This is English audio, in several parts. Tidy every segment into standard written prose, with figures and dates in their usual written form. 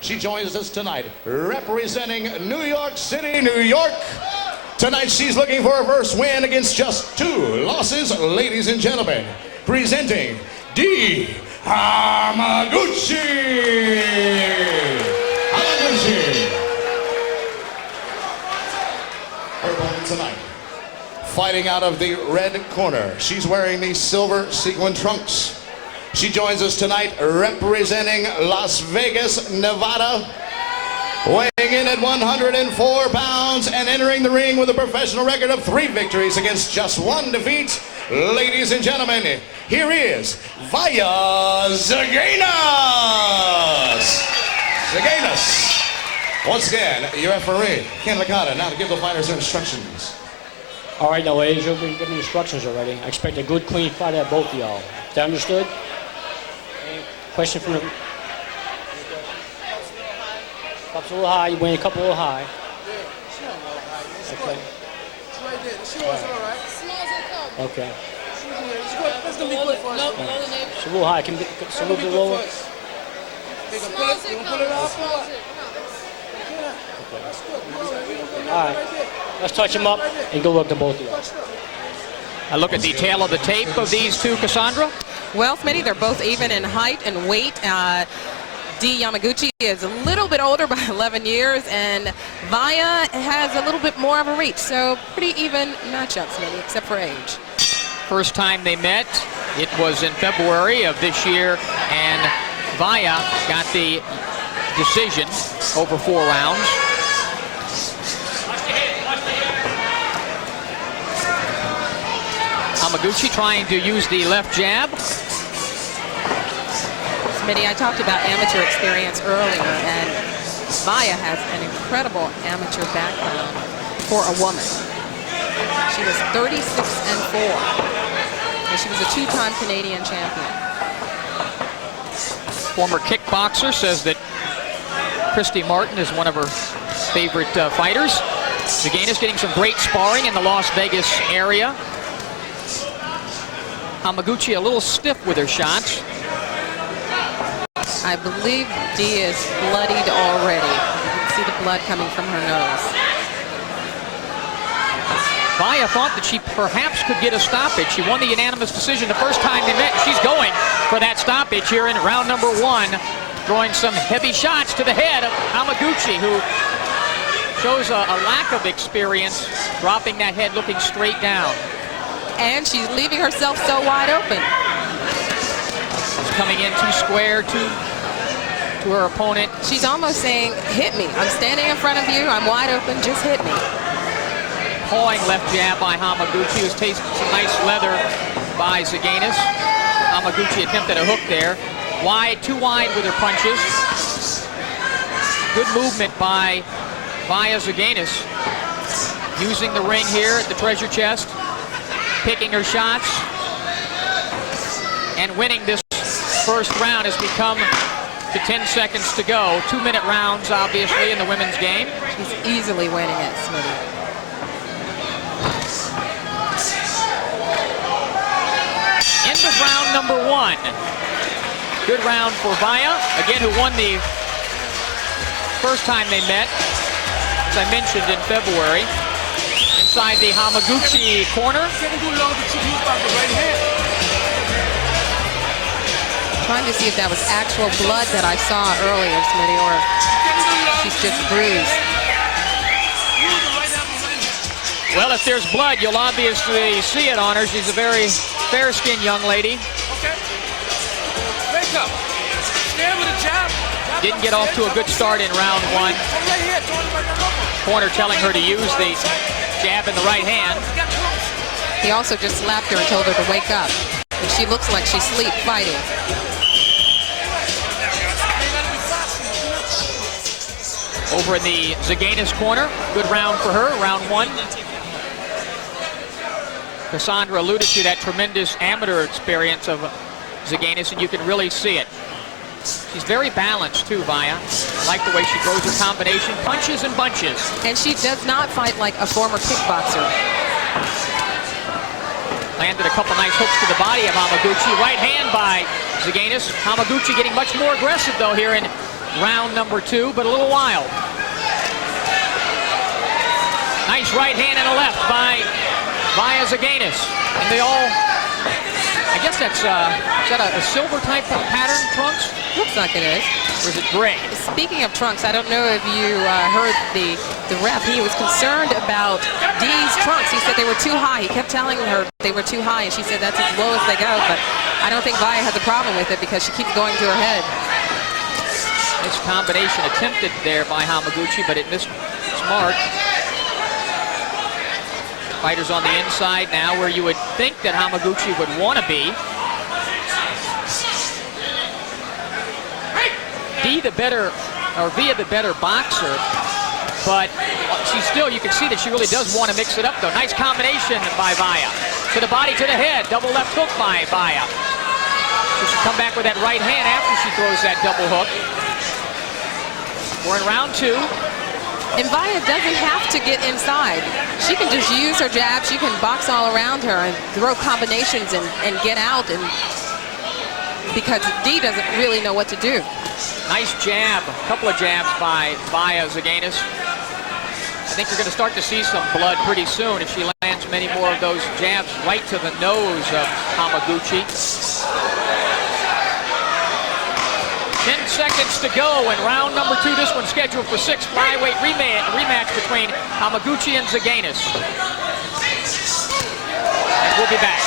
She joins us tonight, representing New York City, New York. Tonight she's looking for a first win against just 2 losses, ladies and gentlemen. Presenting Hamaguchi. Hamaguchi. Her opponent tonight, fighting out of the red corner. She's wearing these silver sequin trunks. She joins us tonight representing Las Vegas, Nevada, weighing in at 104 pounds and entering the ring with a professional record of 3 victories against just 1 defeat. Ladies and gentlemen, here is Vaia Zaganas. Zaganas. Once again, your referee, Ken Licata, now to give the fighters their instructions. All right, now, ladies, you've been given instructions already. I expect a good, clean fight out of both of y'all. Is that understood? Any question from the... Cup's a little high. You win a couple a little high. Yeah, she don't know high. It's okay. It's right there. She was all right. Okay. That's going to be good for us. It's a little high. Can it's a little bit lower? You want to pull it off? All right. Let's touch them up and go look to both of you. A look at the tail of the tape of these two, Cassandra. Well, Smitty, they're both even in height and weight. Hamaguchi is a little bit older by 11 years, and Vaia has a little bit more of a reach. So pretty even matchup, Smitty, except for age. First time they met, it was in February of this year, and Vaia got the decision over 4 rounds. Hamaguchi trying to use the left jab. Smitty, I talked about amateur experience earlier, and Vaia has an incredible amateur background for a woman. She was 36-4, and she was a 2-time Canadian champion. Former kickboxer says that Christy Martin is one of her favorite fighters. Zaganas getting some great sparring in the Las Vegas area. Hamaguchi a little stiff with her shots. I believe Dee is bloodied already. You can see the blood coming from her nose. Vaia thought that she perhaps could get a stoppage. She won the unanimous decision the first time they met. She's going for that stoppage here in round number 1, throwing some heavy shots to the head of Hamaguchi, who shows a lack of experience, dropping that head looking straight down. And she's leaving herself so wide open. She's coming in too square to her opponent. She's almost saying, hit me. I'm standing in front of you. I'm wide open. Just hit me. Pawing left jab by Hamaguchi, who's tasted some nice leather by Zaganas. Hamaguchi attempted a hook there. Wide, too wide with her punches. Good movement by Vaia Zaganas. Using the ring here at the treasure chest. Picking her shots. And winning this first round has become to 10 seconds to go. 2-minute rounds, obviously, in the women's game. She's easily winning it, Smitty. End of round number 1. Good round for Vaia, again, who won the first time they met, as I mentioned, in February. Inside the Hamaguchi corner. Trying to see if that was actual blood that I saw earlier, Smitty, or she's just bruised. Well, if there's blood, you'll obviously see it on her. She's a very fair-skinned young lady. Okay. Wake up. Stand with a jab. Didn't get off to a good start in round 1. Corner telling her to use the jab in the right hand. He also just slapped her and told her to wake up. And she looks like she's asleep fighting. Over in the Zaganas corner, good round for her, round 1. Cassandra alluded to that tremendous amateur experience of Zaganas, and you can really see it. She's very balanced too, Vaia. I like the way she throws her combination, punches and bunches. And she does not fight like a former kickboxer. Landed a couple nice hooks to the body of Hamaguchi. Right hand by Zaganas. Hamaguchi getting much more aggressive, though, here in round number 2, but a little wild. Nice right hand and a left by Vaia Zaganas. And they all, I guess that's, is that a silver type of pattern, trunks? Looks like it is. Or is it gray? Speaking of trunks, I don't know if you heard the ref. He was concerned about Dee's trunks. He said they were too high. He kept telling her they were too high, and she said that's as low as they go. But I don't think Vaia has a problem with it because she keeps going to her head. This combination attempted there by Hamaguchi, but it missed its mark. Fighters on the inside now, where you would think that Hamaguchi would want to be. Via the better boxer, but she's still, you can see that she really does want to mix it up, though. Nice combination by Vaia. To the body, to the head. Double left hook by Vaia. So she'll come back with that right hand after she throws that double hook. We're in round 2. And Vaia doesn't have to get inside. She can just use her jab. She can box all around her and throw combinations and get out, and because Dee doesn't really know what to do. Nice jab, a couple of jabs by Vaia Zaganas. I think you're going to start to see some blood pretty soon if she lands many more of those jabs right to the nose of Hamaguchi. 10 seconds to go in round number 2. This one scheduled for 6 flyweight rematch between Hamaguchi and Zaganas. And we'll be back.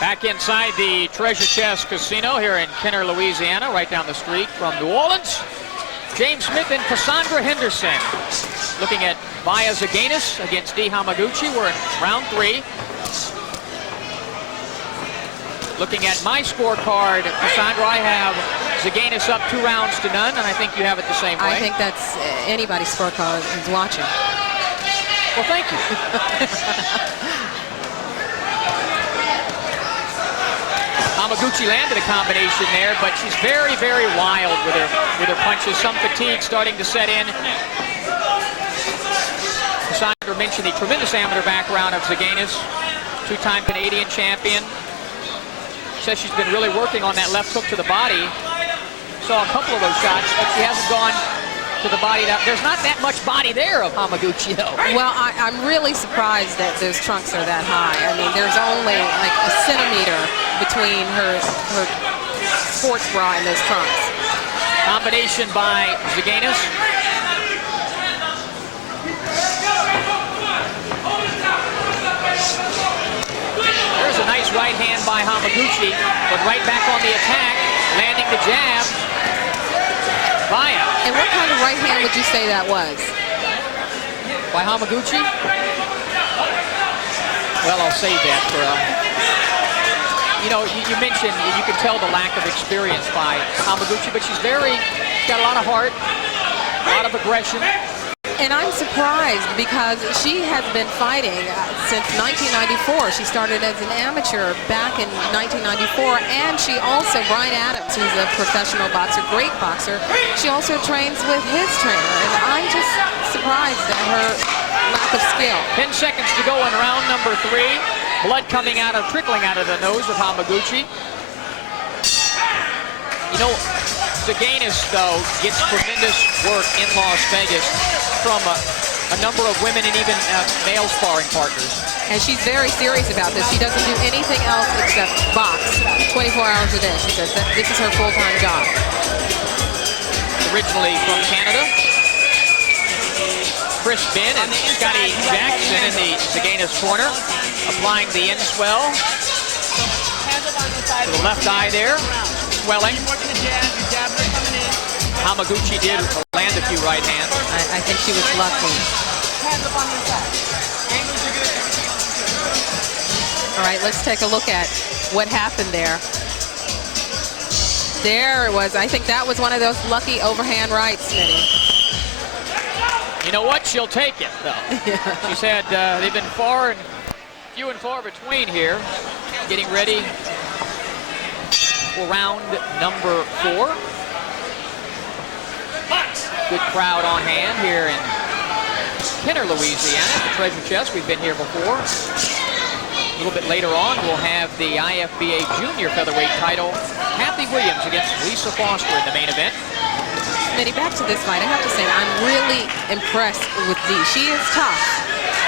Back inside the Treasure Chest Casino here in Kenner, Louisiana, right down the street from New Orleans. James Smith and Cassandra Henderson looking at Vaia Zaganas against Dee Hamaguchi. We're in round 3. Looking at my scorecard, Cassandra, I have Zaganas up 2-0 and I think you have it the same way. I think that's anybody's scorecard who's watching. Well, thank you. Hamaguchi landed a combination there, but she's very, very wild with her punches. Some fatigue starting to set in. Cassandra mentioned the tremendous amateur background of Zaganas, 2-time Canadian champion. Says she's been really working on that left hook to the body. Saw a couple of those shots, but she hasn't gone to the body. There's not that much body there of Hamaguchi, though. Well, I'm really surprised that those trunks are that high. I mean, there's only like a centimeter between her sports bra and those trunks. Combination by Zaganas. There's a nice right hand by Hamaguchi, but right back on the attack, landing the jab. Vaia. And what kind of right hand would you say that was? By Hamaguchi? Well, I'll save that for, you know, you mentioned, you can tell the lack of experience by Hamaguchi, but she's got a lot of heart, a lot of aggression. And I'm surprised because she has been fighting since 1994. She started as an amateur back in 1994, and she also, Brian Adams, who's a professional boxer, great boxer, she also trains with his trainer, and I'm just surprised at her lack of skill. 10 seconds to go in round number 3. Blood trickling out of the nose of Hamaguchi. You know, Zaganas, though, gets tremendous work in Las Vegas from a number of women and even male sparring partners. And she's very serious about this. She doesn't do anything else except box 24 hours a day. She says that this is her full-time job. Originally from Canada, Chris Bin and Scotty Jackson in the Zaganas corner, applying the inswell to the left eye there, swelling. Hamaguchi did land a few right hands. I think she was lucky. All right, let's take a look at what happened there. There it was. I think that was one of those lucky overhand rights, Smitty. You know what? She'll take it, though. She said they've been few and far between here. Getting ready for round number 4. Good crowd on hand here in Kenner, Louisiana, the Treasure Chest. We've been here before. A little bit later on, we'll have the IFBA Junior Featherweight title. Kathy Williams against Lisa Foster in the main event. Smitty, back to this fight. I have to say, I'm really impressed with Dee. She is tough.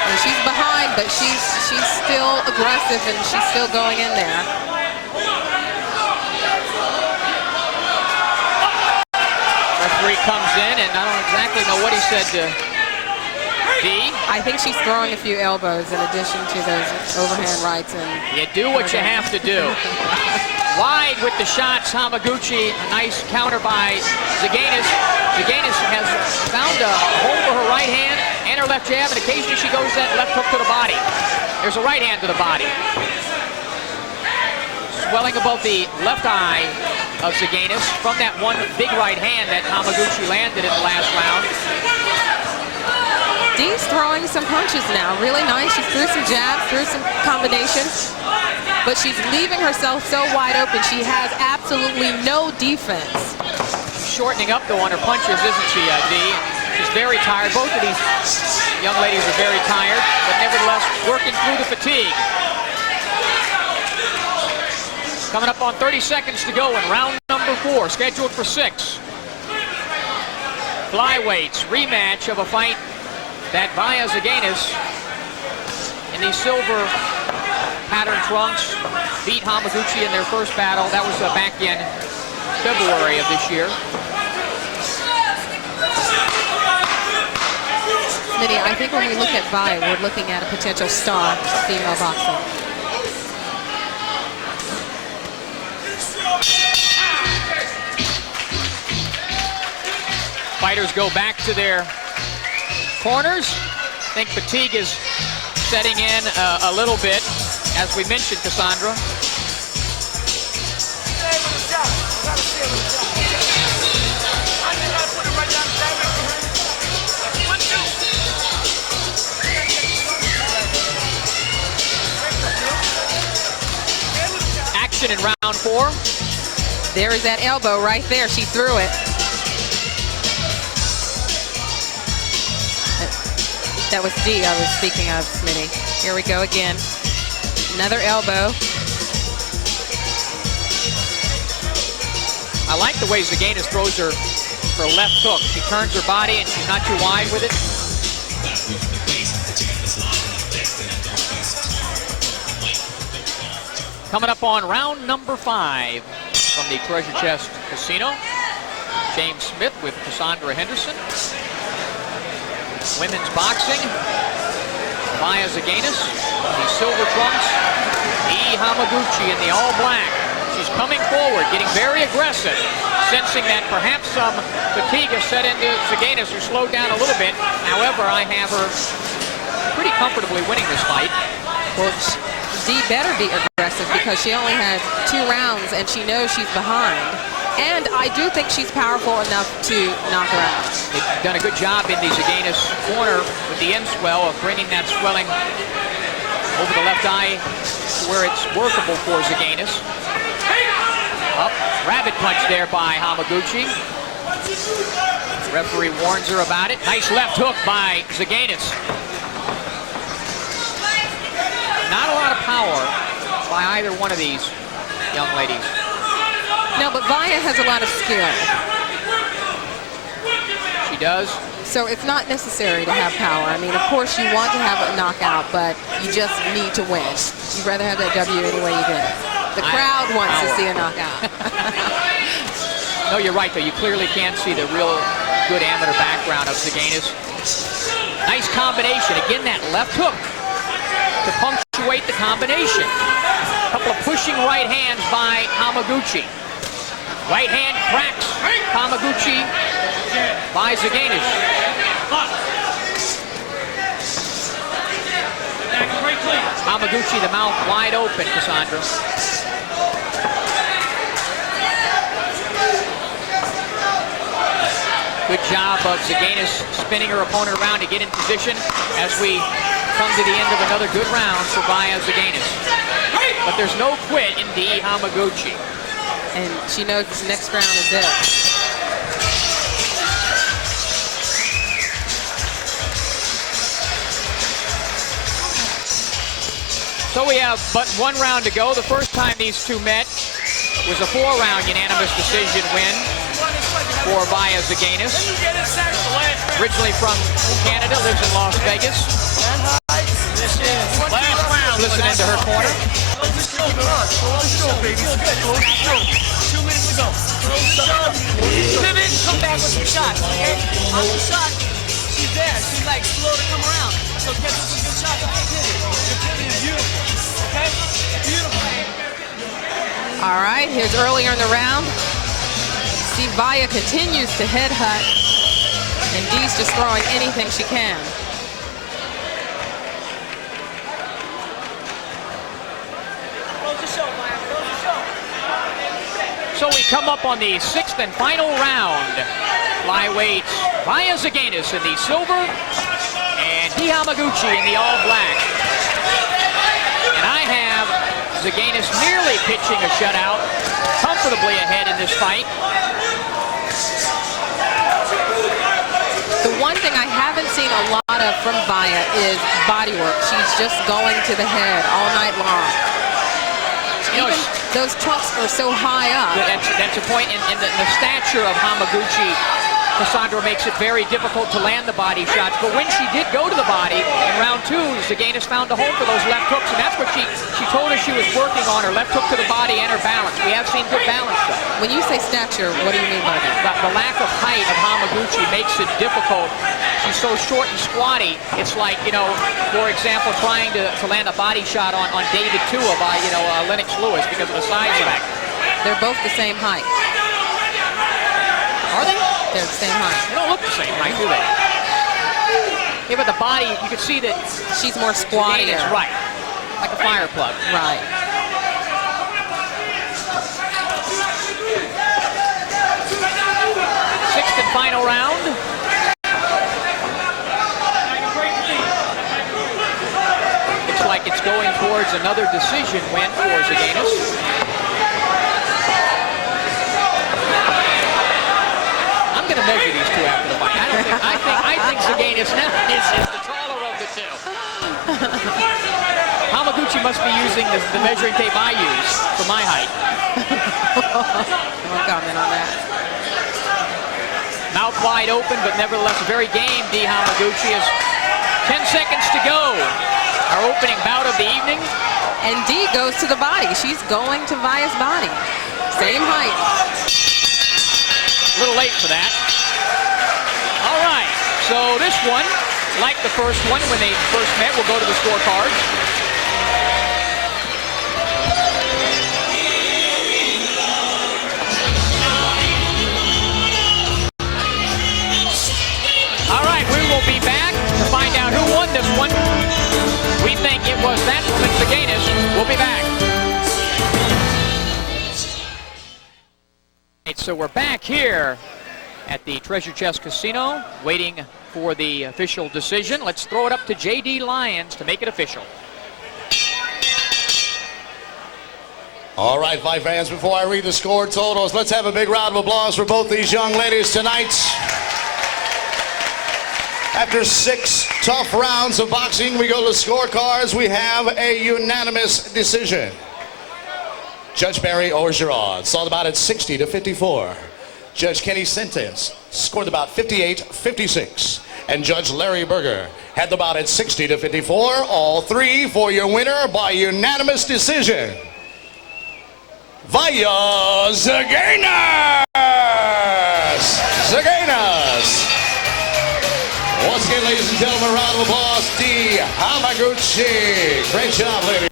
And she's behind, but she's still aggressive and she's still going in there. Referee comes in, and I don't exactly know what he said to Dee. I think she's throwing a few elbows in addition to those overhand rights. And you do what you have to do. Wide with the shots, Hamaguchi. A nice counter by Zaganas. Zaganas has found a home for her right hand and her left jab, and occasionally she goes that left hook to the body. There's a right hand to the body. Swelling above the left eye of Zaganas from that one big right hand that Hamaguchi landed in the last round. Dee's throwing some punches now, really nice. She threw some jabs, threw some combinations, but she's leaving herself so wide open. She has absolutely no defense. Shortening up though on her punches, isn't she, Dee? She's very tired. Both of these young ladies are very tired, but nevertheless working through the fatigue. Coming up on 30 seconds to go in round number 4, scheduled for 6. Flyweights, rematch of a fight that Vaia Zaganas in the silver pattern trunks beat Hamaguchi in their first battle. That was back in February of this year. Smitty, I think when we look at Vaia, we're looking at a potential star female boxing. Fighters go back to their corners. I think fatigue is setting in a little bit, as we mentioned, Cassandra. Action in round 4. There is that elbow right there. She threw it. That was Dee I was speaking of, Smitty. Here we go again. Another elbow. I like the way Zaganas throws her left hook. She turns her body and she's not too wide with it. Coming up on round number 5 from the Treasure Chest Casino. James Smith with Cassandra Henderson. Women's boxing. Vaia Zaganas, the silver trunks. Hamaguchi in the all black. She's coming forward, getting very aggressive, sensing that perhaps some fatigue has set into Zaganas, who slowed down a little bit. However, I have her pretty comfortably winning this fight. Well, Dee better be aggressive because she only has 2 rounds and she knows she's behind. And I do think she's powerful enough to knock her out. They've done a good job in the Zaganas corner with the end swell of bringing that swelling over the left eye to where it's workable for Zaganas. Up, rabbit punch there by Hamaguchi. Referee warns her about it. Nice left hook by Zaganas. Not a lot of power by either one of these young ladies. No, but Vaia has a lot of skill. She does. So it's not necessary to have power. I mean, of course, you want to have a knockout, but you just need to win. You'd rather have that W any way you get it. The crowd wants to see a knockout. No, you're right, though. You clearly can see the real good amateur background of Zaganas. Nice combination. Again, that left hook to punctuate the combination. A couple of pushing right hands by Hamaguchi. Right hand cracks Hamaguchi by Zaganas. Hamaguchi, the mouth wide open, Cassandra. Good job of Zaganas spinning her opponent around to get in position as we come to the end of another good round for Vaia Zaganas. But there's no quit in Dee Hamaguchi. And she knows this next round is it. So we have but one round to go. The first time these two met was a 4-round unanimous decision win for Vaia Zaganas. Originally from Canada, lives in Las Vegas. Last round, listen into her corner. Pivot, come back with some shots, okay? On the shot, she's there. She's like slow to come around. So get some good shots on the pivot. Your pivot is beautiful, okay? Beautiful. All right, here's earlier in the round. See, Vaia continues to headhutt, and Dee's just throwing anything she can. So we come up on the 6th and final round. Flyweights, Vaia Zaganas in the silver and Dee Hamaguchi in the all black. And I have Zaganas nearly pitching a shutout, comfortably ahead in this fight. The one thing I haven't seen a lot of from Vaia is body work. She's just going to the head all night long. Even those trunks are so high up. That's a point in the stature of Hamaguchi. Cassandra makes it very difficult to land the body shots, but when she did go to the body in round 2, Zaganas found a home for those left hooks, and that's what she told us she was working on, her left hook to the body and her balance. We have seen good balance, though. When you say stature, what do you mean by that? The lack of height of Hamaguchi makes it difficult. She's so short and squatty. It's like, you know, for example, trying to land a body shot on David Tua by, Lennox Lewis because of the size factor. They're both the same height. Are they? They're the same height. They don't look the same height, do they? Yeah, but the body, you can see that she's more squatty. It's right, like a fire plug. Right. Sixth and final round. Looks like it's going towards another decision win for Zaganas. I'm going to measure these two after the fight. I think Zaganas now is the taller of the two. Hamaguchi must be using the measuring tape I use for my height. No comment on that. Mouth wide open, but nevertheless a very game. Dee Hamaguchi is 10 seconds to go. Our opening bout of the evening. And Dee goes to the body. She's going to Vaia's body. Same height. A little late for that. All right, so this one, like the first one when they first met, we'll go to the scorecards. All right, we will be back to find out who won this one. We think it was that woman, Zaganas. We'll be back. So we're back here at the Treasure Chest Casino, waiting for the official decision. Let's throw it up to J.D. Lyons to make it official. All right, fight fans, before I read the score totals, let's have a big round of applause for both these young ladies tonight. After 6 tough rounds of boxing, we go to scorecards. We have a unanimous decision. Judge Barry Orgeron saw the bout at 60-54. Judge Kenny Sentes scored the bout 58-56. And Judge Larry Berger had the bout at 60-54. All three for your winner by unanimous decision. Vaia Zaganas! Zaganas! Once again, ladies and gentlemen, round of applause, D. Hamaguchi. Great job, ladies.